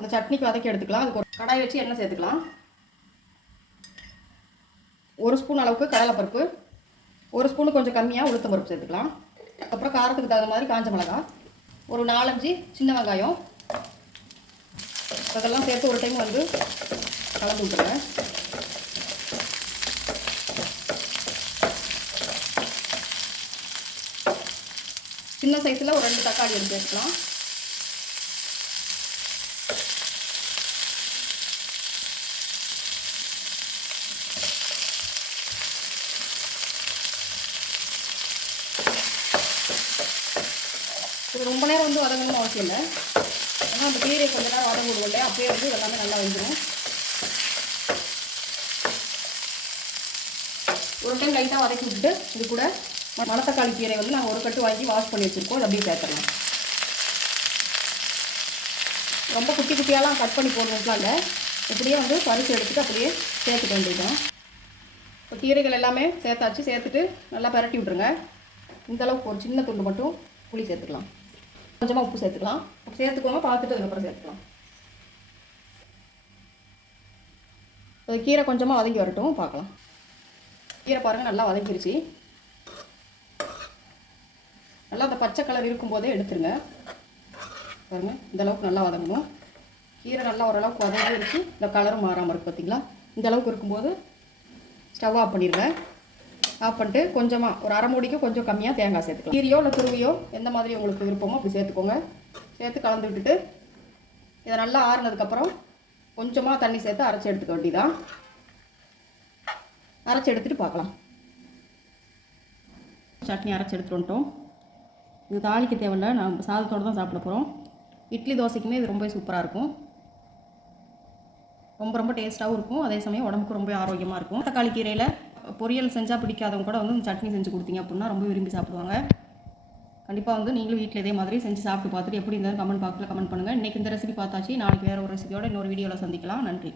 அந்த சட்னிக்கு வதக்கி எடுத்துக்கலாம். அதுக்கு ஒரு கடாய் வச்சு எண்ணெய் சேர்த்துக்கலாம். ஒரு ஸ்பூன் அளவுக்கு கடலைப்பருப்பு ஒரு ஸ்பூனு கொஞ்சம் கம்மியாக உளுத்தம் பருப்பு சேர்த்துக்கலாம். அப்புறம் காரத்துக்கு தகுந்த மாதிரி காஞ்ச மிளகாய் ஒரு நாலஞ்சு சின்ன வெங்காயம். அதெல்லாம் சேர்த்து ஒரு டைம் வந்து கலந்து விட்டுருங்க. சின்ன சைஸில் ஒரு ரெண்டு தக்காளி எடுத்து சேர்த்துக்கலாம் இது ரொம்ப நேரம் வந்து வதங்கணும்னு அவசியம் இல்லை. ஏன்னா அந்த கீரையை கொஞ்ச நேரம் வதங்க விடுவோம் அப்பயே வந்து எல்லாமே நல்லா வந்துடும் ஒரு டைம் லைட்டாக வதக்கி விட்டுட்டு இது கூட மணத்தக்காளி கீரை வந்து நாங்கள் ஒரு கட்டு வாங்கி வாஷ் பண்ணி வச்சுருக்கோம். அது அப்படியே சேர்த்துடலாம். ரொம்ப குட்டி குட்டியாலாம் கட் பண்ணி போடணும்லாம் இல்லை. இப்படியே வந்து பறித்து எடுத்துட்டு அப்படியே சேர்த்துக்க வேண்டியதுதான். இப்போ கீரைகள் எல்லாமே சேர்த்தாச்சு. சேர்த்துட்டு நல்லா பரட்டி விட்ருங்க இந்தளவுக்கு ஒரு சின்ன துண்டு மட்டும் புளி சேர்த்துக்கலாம். கொஞ்சமாக உப்பு சேர்த்துக்கலாம். உப்பு சேர்த்துக்கோங்க பார்த்துட்டு அதுக்கப்புறம் சேர்த்துக்கலாம். அது கீரை கொஞ்சமாக வதங்கி வரட்டும் பார்க்கலாம். கீரை பாருங்கள் நல்லா வதங்கிருச்சு. நல்லா அந்த பச்சை கலர் இருக்கும்போதே எடுத்துருங்க. பாருங்கள் இந்த அளவுக்கு நல்லா வதங்கணும். கீரை நல்லா ஓரளவுக்கு வதங்கிருச்சு. இந்த கலரும் மாறாமல் இருக்குது பார்த்தீங்களா இந்த அளவுக்கு இருக்கும்போது ஸ்டவ் ஆஃப் பண்ணிடுங்க ஆஃப் பண்ணிட்டு கொஞ்சமாக ஒரு அரை மூடிக்கு கொஞ்சம் கம்மியாக தேங்காய் சேர்த்துக்கலாம். கீரையோ இல்லை துருவியோ எந்த மாதிரி உங்களுக்கு விருப்பமோ அப்படி சேர்த்துக்கோங்க. சேர்த்து கலந்து விட்டுட்டு இதை நல்லா ஆறுனதுக்கப்புறம் கொஞ்சமாக தண்ணி சேர்த்து அரைச்சி எடுத்துக்க வேண்டியதான் அரைச்சி எடுத்துகிட்டு பார்க்கலாம். சட்னி அரைச்சி எடுத்துகிட்டு வந்துட்டோம். இது தாளிக்க தேவையில்ல நம்ம சாதத்தோடு தான் சாப்பிட போகிறோம் இட்லி தோசைக்குமே இது ரொம்ப சூப்பராக இருக்கும். ரொம்ப ரொம்ப டேஸ்ட்டாகவும் இருக்கும். அதே சமயம் உடம்புக்கு ரொம்ப ஆரோக்கியமாக இருக்கும். தக்காளி கீரையில் பொரியல் செஞ்சால் பிடிக்காதவங்க கூட வந்து சட்னி செஞ்சு கொடுத்தீங்க அப்படின்னா ரொம்ப விரும்பி சாப்பிடுவாங்க. கண்டிப்பாக வந்து நீங்களும் வீட்டில் இதே மாதிரி செஞ்சு சாப்பிட்டு பார்த்துட்டு எப்படி இருந்தாலும் கமெண்ட் பாக்ஸில் கமெண்ட் பண்ணுங்கள் இன்றைக்கி இந்த ரெசிபி பார்த்தாச்சு. நாளைக்கு வேறு ஒரு ரெசிபியோட இன்னொரு வீடியோவில் சந்திக்கலாம். நன்றி.